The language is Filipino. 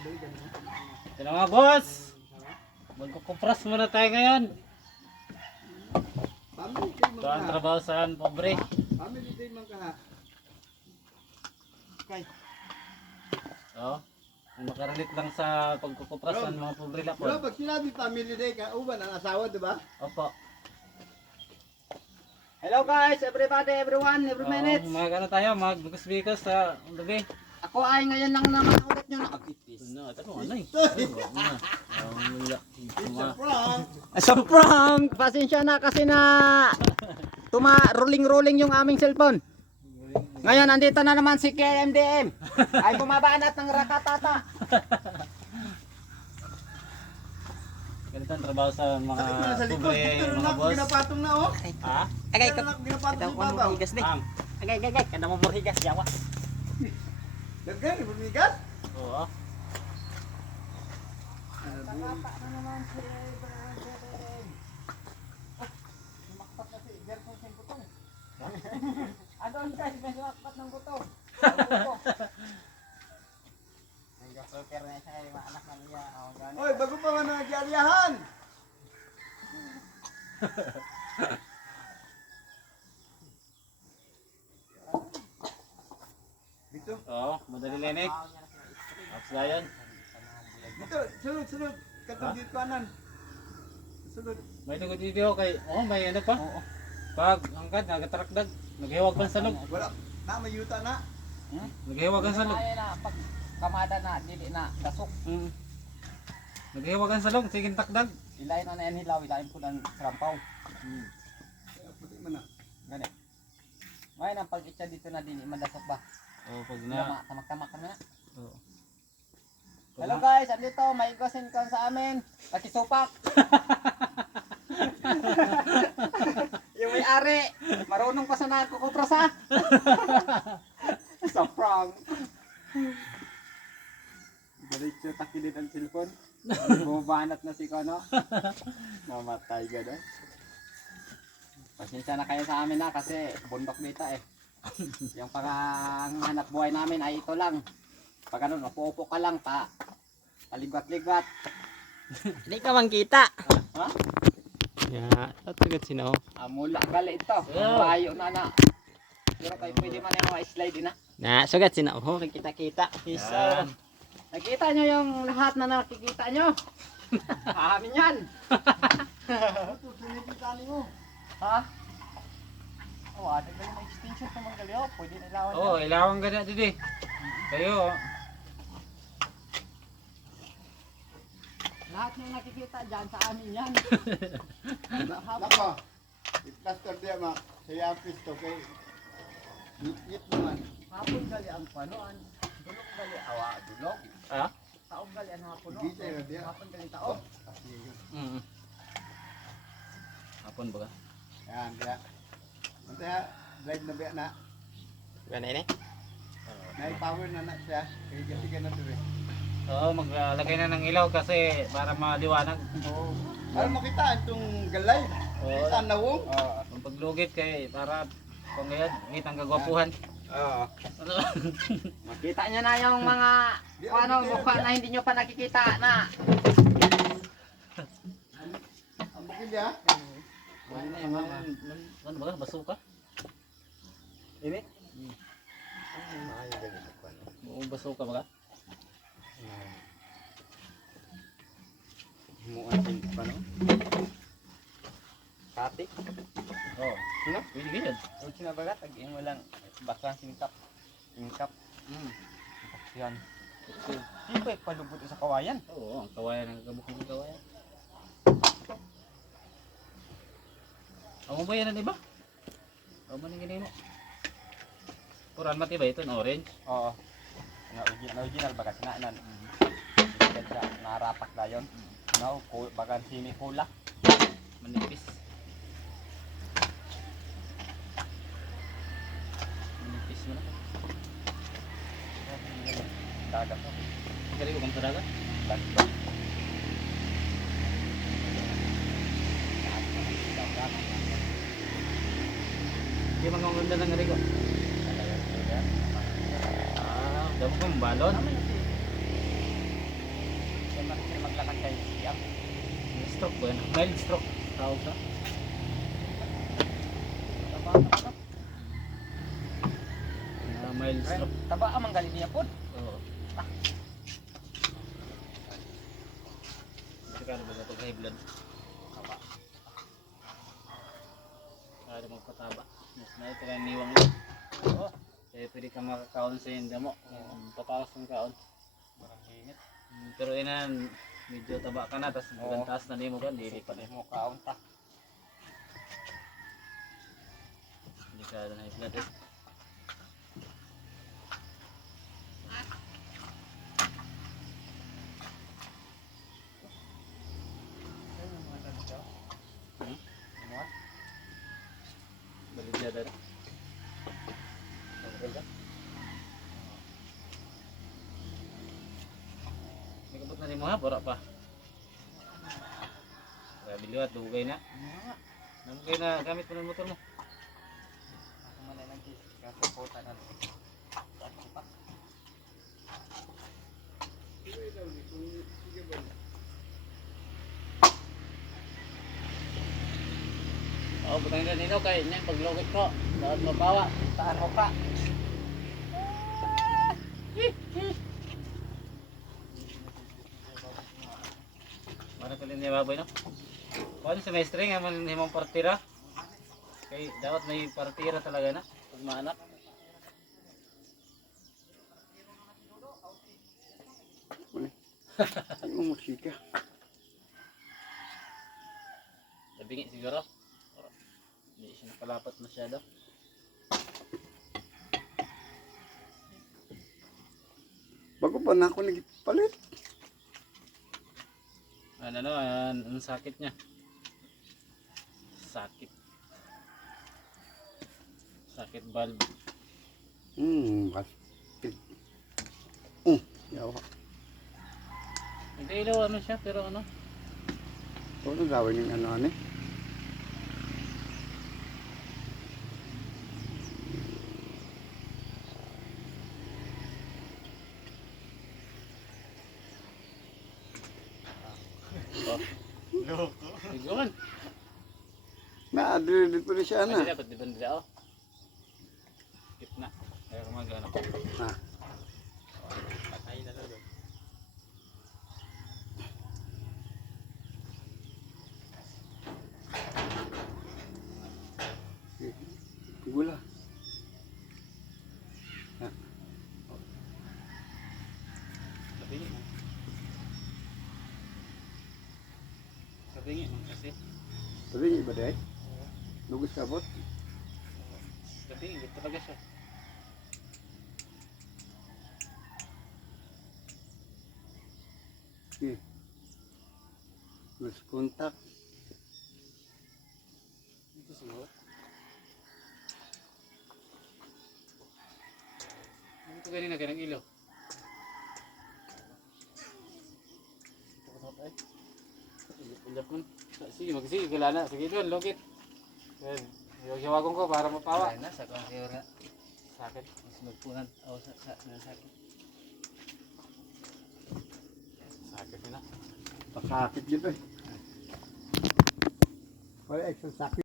Ito na mga boss. Magkukupras muna tayo ngayon. Ito ang trabaho sa pobre. Family day man ka. Okay. Oo. Makarelate lang sa pagkukupras ng mga pobre lang po. Diba pag sinabi family day ka, uban ang asawa, diba? Opo. Hello guys, everybody, everyone, every minute. Ano tayo, magbukos-bikos sa gabi. Ako ay ngayon lang naman ulit nyo nakakipis. Ano, ano eh. It's a prank. So prank! Pasensya na kasi na rolling-rolling yung aming cellphone. Ngayon, andito na naman si KMDM. Ay bumabanat ng rakatata. Ganito ang trabaho sa mga Sakit mo na sa likod. pobre, Dito mga na, boss. ginapatong na oh. Ha? Agay, Dito na, ginapatong sa babaw. higas din. Ang? Agay, kada mo higas, yawa. Gagay, bumigas. Oo. Adon guys, may sumakpat ng buto. Nag-floater na siya yung mga anak na niya. Oy, bago pa man nagyariyahan. Dito, Oo, madali linik. Ops gayon. dito, sunod. Katong dito kanan. Sunod. May tugod video kay, may ano pa? Pag angkat, nagatragdag. Naghiwag pa sa loob. Wala, na may yuta na. Naghiwag sa loob. Ay na, pag kamada na, dili na, dasok. Naghiwag sa loob, sige takdag. Ilayin na yan hilaw, ilayin ko ng krampaw. Puti man na. Gani. Ngayon ang pag-itsa dito na dili madasok ba? Oo, pag Na tamak-tamak kami na. Oo. Hello guys, andito, may igosin ka sa amin. Pakisupak. Yung may-ari, marunong pa sa nagkukupras ha. Sa prank. Diretso takilid ang cellphone. Bumabanat na si Kono. Mamatay gano'n. Pasensya na kayo sa amin na kasi bundok dito eh. Yung panghanap buhay namin ay ito lang. Pag ano, napuupo ka lang pa. Paligwat-ligwat. Hindi ka man kita. Ha? Ya, tagat sino. Mula gali ito. Malayo na. Pero kayo pwede man yung mga slide din ha. Na, sugat sino. Oh, kita-kita. Yan. Nakita nyo yung lahat na nakikita nyo. Amin yan. Ito, sinipita mo. Ha? Oh, ada ba yung extension sa mga gali? Pwede na ilawan Oo, ilawang ganyan dito. Kayo, lahat ng nakikita dyan sa amin yan. Nako, i-plaster diya ma. Saya pisto kay ngit naman. Hapon gali ang panuan. Dulok gali awa. Dulok. ha? Taog gali ang hapon. Gita na diya. Hapon gali taog. Hapon ba ka? Yan diya. Antaya, drive na biya na. Gana ini. Nai-power na siya. Kaya gasiga na dito eh. Oo, maglagay na ng ilaw kasi para maliwanag. Oo. Para makita itong galay. Oo. Tanawong. Kung paglugit kay para kung ngayon, ngitang kagwapuhan. Oo. Makita nyo na yung mga ano, mukha na hindi nyo pa nakikita na. Ang bukilya. Ano ba ka? Basuka? Ini? Buong basuka ba ka? Muan din pa no? Kati? Oo. Ano? Pwede ganyan. Huwag sinabagat, ag-in mo lang baklang singkap. Singkap. Yan. Hindi pa palubot sa kawayan. Oo, ang kawayan ng kabukong ng kawayan. Ang ba yan ang iba? Ang maningin mo. Puran mati ba ito? Orange? Oo. Na original baga sinaanan. Kaya narapak na yun. No, baga sini pula. Manipis. Manipis mo na. Dagat ko. Galing ko kung talaga. Dagat. Hindi magaganda ng rigo. Damo kong balon. naman sila maglakad kayo siya. Stroke ba yan? Mild stroke. Tawag sa. Taba ka. Mild stroke. Taba ang manggaling niya po. Oo. Kasi kano ba ito high blood? Taba. Kaya magpataba. Mas na ito kaya niwang lang. Oo. Kaya pwede ka makakaon sa yung damo. Papakas ng kaon. Marang init. Pero inan, medyo taba ka na, tapos Oo. taas na nimo ka, hindi pa Pwede mo kaon ta. Hindi ka na high blood. Ayun ang mga nandito. Hmm? Ano? Baligya dito. Okay ka? May kapot na nimo ha, bora pa. Grabe liwat, dugay na. Namugay na gamit mo ng motor mo. Ako man ay nagkis. Kasi po tanan. Ako pa. Oo, butang na nino kay niyan paglugit ko. Dapat mabawa. Saan mo pa? Para ko niya baboy no. Kuan sa maestre nga man himong partira. Kay dapat may partira talaga na pag maanak. Yung musika. Tabingi siguro. Hindi siya nakalapat masyado. Bago pa na ako nagpalit. Ano, ang sakit niya. Sakit. Sakit valve. Bakit? Yawa. Hindi ilaw ano siya pero ano. Ito na gawin yung ano. Loko. Iguan. Na-adrenaline ko na siya Ano na. dapat di banda oh. Gitna. Kaya kumagano. Ah. Patay na lang. Gula. Tabingi mo. Tabingi mo kasi. Tapi iba deh. Lugos kabot. Tabingi gitu talaga siya. Lose kontak. Ito siguro. Ano ito ganina ka ng ilaw? Ito ka tayo. Ilap mo. Sige, magsige. Gala na. Sige doon, logit. Yan. Hiwag-hiwagon ko para mapawa. Na sa kong Sakit. Mas magpunan. O, sakit. Sakit na. Pasakit gitu. Wala extra sakit.